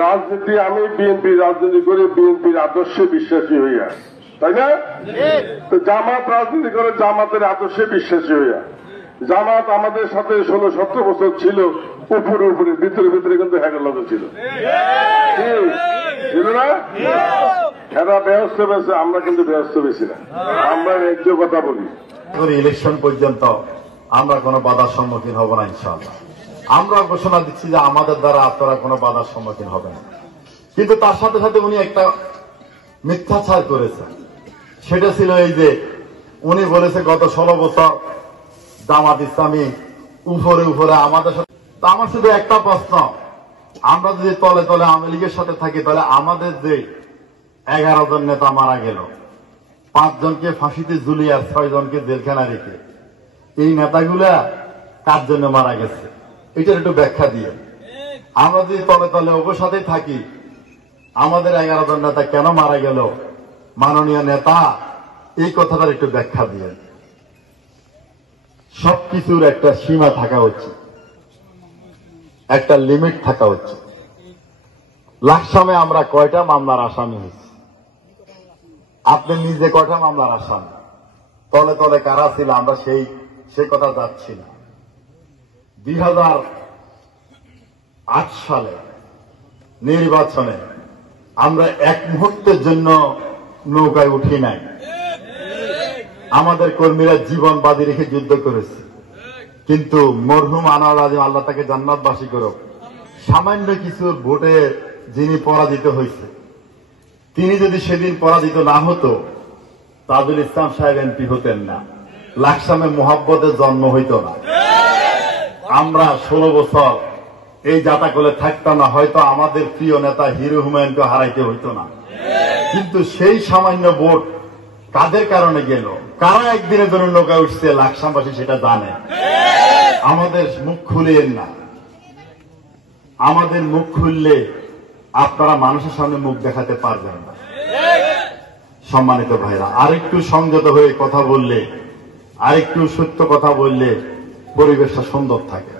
রাজনীতি আমি বিএনপি রাজনীতি করে বিএনপির আদর্শে বিশ্বাসী হইয়া, তাই না? তো জামাত রাজনীতি করে জামাতের আদর্শে বিশ্বাসী হইয়া। জামাত আমাদের সাথে 16-17 বছর ছিল, উপরে উপরে ভিতরে ভিতরে কিন্তু হ্যাঁ লগে ছিল না? এরা ব্যস্ত বেছে, আমরা কিন্তু ব্যস্ত বেছি না। আমরা ন্যায্য কথা বলি। ইলেকশন পর্যন্ত আমরা কোনো বাধার সম্মুখীন হব না ইনশাআল্লাহ। আমরা ঘোষণা দিচ্ছি যে আমাদের দ্বারা আপনারা কোনো বাধার সম্মুখীন হবে না। কিন্তু তার সাথে সাথে উনি একটা মিথ্যাচার করেছেন। সেটা ছিল এই যে উনি বলেছে গত 16 বছর জামাত ইসলামী উপরে উপরে আমাদের সাথে। তা আমার শুধু একটা প্রশ্ন, আমরা যদি তলে তলে আওয়ামী লীগের সাথে থাকি তাহলে আমাদের যে 11 জন নেতা মারা গেল, 5 জনকে ফাঁসিতে ঝুলিয়ে আর 6 জনকে জেলখানা রেখে, এই নেতাগুলা কার জন্য মারা গেছে এটার একটু ব্যাখ্যা দিয়ে। আমরা যদি তলে তলে ওর সাথে থাকি, আমাদের 11 জন নেতা কেন মারা গেল, মাননীয় নেতা এই কথাটার একটু ব্যাখ্যা দিয়ে। সবকিছুর একটা সীমা থাকা উচিত, একটা লিমিট থাকা উচিত। লাকসামে আমরা কয়টা মামলার আসামি হয়েছি? আপনি নিজে কয়টা মামলার আসামি? তলে তলে কারা ছিল আমরা সেই কথা যাচ্ছি না। 2008 সালে নির্বাচনে আমরা এক মুহূর্তের জন্য নৌকায় উঠি নাই। আমাদের কর্মীরা জীবন বাজি রেখে যুদ্ধ করেছে। কিন্তু মরহুম আনোয়ার আজিম, আল্লাহ তাকে জান্নাতবাসী করুক, সামান্য কিছু ভোটে যিনি পরাজিত হয়েছে, তিনি যদি সেদিন পরাজিত না হতো তাজুল ইসলাম সাহেব এমপি হতেন না, লাকসামে মোহাব্বতের জন্ম হইত না। আমরা 16 বছর এই জাতাকলে থাকতাম না, হয়তো আমাদের প্রিয় নেতা হিরো হুমায়ুনকে হারাইতে হইতো না। কিন্তু সেই সামান্য ভোট কাদের কারণে গেল, কারা একদিনের জন্য নৌকা উঠছে লাকসামবাসী সেটা জানে। আমাদের মুখ খুলেন না, আমাদের মুখ খুললে আপনারা মানুষের সামনে মুখ দেখাতে পারবেন না। সম্মানিত ভাইরা, আরেকটু সংযত হয়ে কথা বললে, আরেকটু সত্য কথা বললে পরিবেশটা সুন্দর থাকে।